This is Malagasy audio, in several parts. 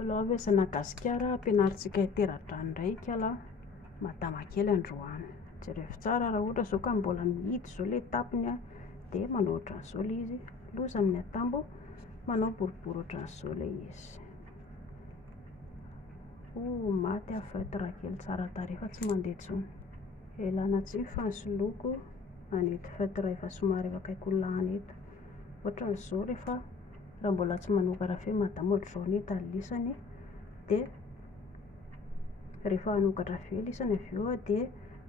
Aloha vesana gasikara ampianarintsika hitera-drano indray kala madama kely androany. Jereo tsara raha ohatra zao ka mbola mihidy zao le tapony a dia manao ohatran'izao le izy, loza amin'ny atambo manao boribory ohatran'izao le izy. Maty a feutre kely tsara tarehy fa tsy mandeha intsony. Elana tsiny fa ny soloiko manety feutre efa somary efa akaiky ho lany eto. Ohatran'izao rehefa raha mbola tsy manoka rafia madama ohatr'izao ny talisany dia rehefa hanokatra feo lisany avy eo dia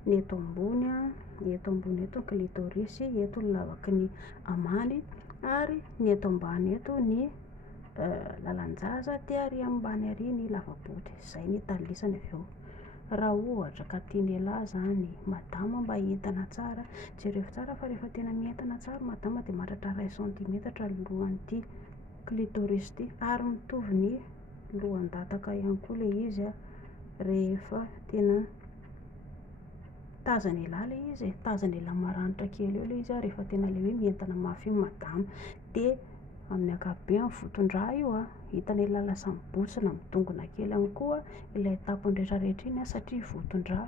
ny eto ambony eto ny clitoris, eto ny lavaky ny amany ary ny eto ambany eto ny lalan-jaza dia ary ambany ary ny lava-body. Izay ny talisany avy eo. Raha ohatra ka tiany ialahy zany madama mba entana tsara, jereo tsara fa rehefa tena mientana tsara madama dia mahatratra 1 cm ny lohan'ity clitoris ity ary mitovy ny lohan-dataka ihany koa le izy rehefa tena tazana ialahy le izy, tazana ialahy maranitra kely eo le izy rehefa tena le hoe mientana mafy io madama. Dia amin'ny ankapobeny voton-drà io hitana ialahy lasa mibontsina midongona kely ihany koa ilay tapony rehetrarehetra iny satria voton-drà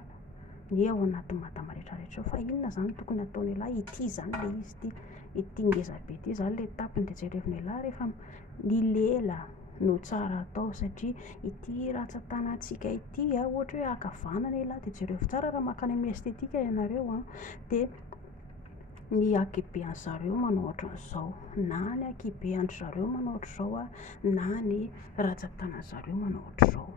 ny ao anaty madama rehetrarehetra eo. Fa inona zany tokony ataony ialahy? Ity zany le izy ity ngeza be ity zany le tapony. Dia jereviny ialahy rehefa ny lela no tsara atao satria ity ratsan-tanantsika ity ohatra hoe hakavanana ialahy dia jereo tsara raha makany amin'ny estetika ianareo dia ny ankibean zareo manao ohatran'izao, na ny ankibean zareo manao ohatr'izao na ny ratsan-tanan zareo manao ohatr'izao.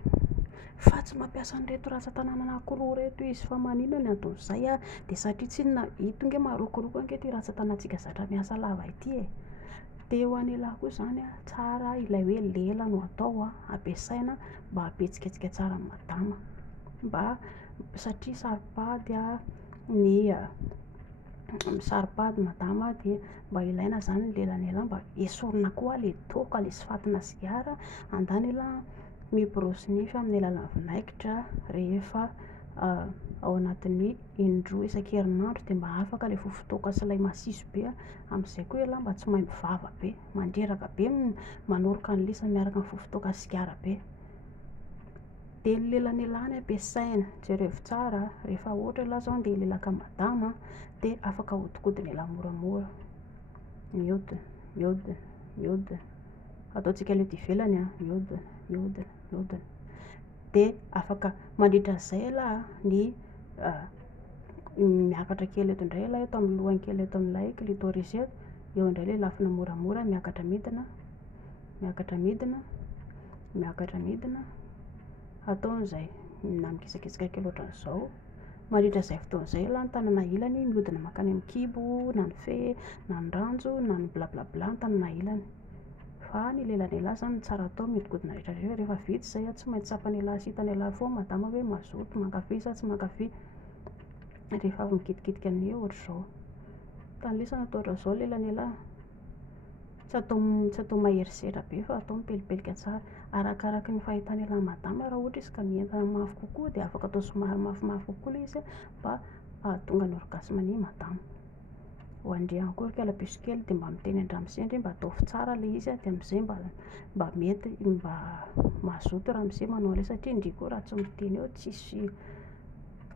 Fa tsy mampiasa an'ireto ratsan-tanana anankiroa reto izy fa maninona ny anton'izay dia satria tsy na ito nge marokoroko anke ty ratsan-tanantsika zatra miasa lava ity dia ho an'ny ialahy koa zany tsara ilay hoe lela no atao ampiasaina mba hampetsiketsika tsara ny madama, mba satria saripady ny saripady madama dia mba ilaina zany ny lelany ialahy mba esorina koa le toaka le sy fatina sigara andany ialahy miborosy nify amin'ny alalan'ny vinaigitra rehefa ao anatin'ny indroa isan-kerinandro dia mba afaka ilay fofotoaka sy ilay masiso be amin'izay koa ialahy mba tsy mahay mivava be, mandreraka be manoroka ny lisany miaraka amin'ny fofotoaka sigara be. Dia ny lelany ialahy ny ampiasaina, jereo tsara rehefa ohatra ialahy zao andeha hilelaka madama dia afaka ahodikodina ialahy moramora, mihodina mihodina mihodina, ataontsika ilay ety ivelany mihodina mihodina mihodina. Dia afaka mandritran'izay ialahy ny miakatra kely eto indray ialahy eto amin'ny lohany kely eto amin'ilay clitoris eto, eo indray ilay lafina moramora miakatra midina miakatra midina miakatra midina, ataon'izay na mikisakisaka kely ohatran'izao. Mandritran'izay fotoan'izay ialahy ny tanana ilany mihodina makany amin'ny kibo na ny fe na ny ranjo na ny blablabla ny tanana ilany. Fa ny lelany ialahy zany tsara atao mihodinkodina rehetrarehetra. Rehefa vita izay tsy maintsy tsapany ialahy sy hitany ialahy foana madama hoe mazoto mankafy sa tsy mankafy. Rehefa avy mikitikitika ny ohatr'izao talisana atao ohatran'izao lelany ialahy, tsy atao maheriseratra be fa atao mipelipelika tsara arakaraka ny fahitany ialahy madama. Raha ohatra izy ka mientana mafy kokoa dia afaka atao somary mafimafy kokoa le izy mba hahatonga ny orgasme-ny madama. Ho andry ihany koa kalapiso kely dia mba miteny an-dramosy mba ataovy tsara le izy dia amin'izay mba mety mba mazoto ramose manao an'ilay satria indry koa raha tsy miteny eo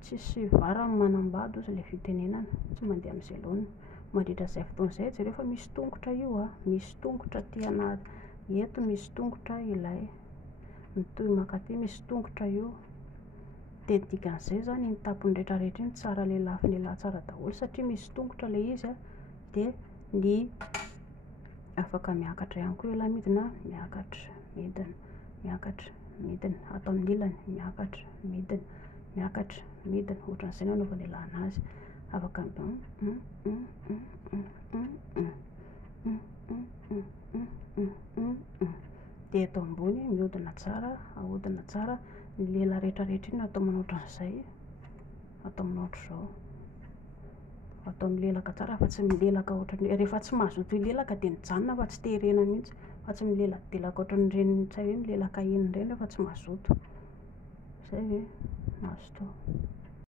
tsisy vara manambady ozy ilay fitenenana, tsy mandeha amin'izay laoniny. Mandritran'izay fotoan'izay jereo fa misy tongotra io misy tongotra ty anaty eto, misy tongotra ilay mitohy mankaty misy tongotra io. Dia dikan'izay zany ny tapony rehetrarehetra iny tsara le lafiny ialahy tsara daholo satria misy tongotra le izy dia ny afaka miakatra ihany koa ialahy midina miakatra midina miakatra midina, atao amin'ny ilany miakatra midina miakatra midina, ohatran'izay ny anaovany ialahy anazy. Afaka dia eto ambony mihodina tsara, ahodina tsara ny lela rehetrarehetra iny atao manao ohatran'izay, atao manao ohatr'izao, atao milelaka tsara fa tsy milelaka ohatran'ny rehefa tsy mazoto hilelaka dia mijanona fa tsy terena mihitsy, fa tsy mileladelaka ohatran'ireny tsy hay hoe milelaka iny ireny rehefa tsy mazoto. Izay ve mazoto.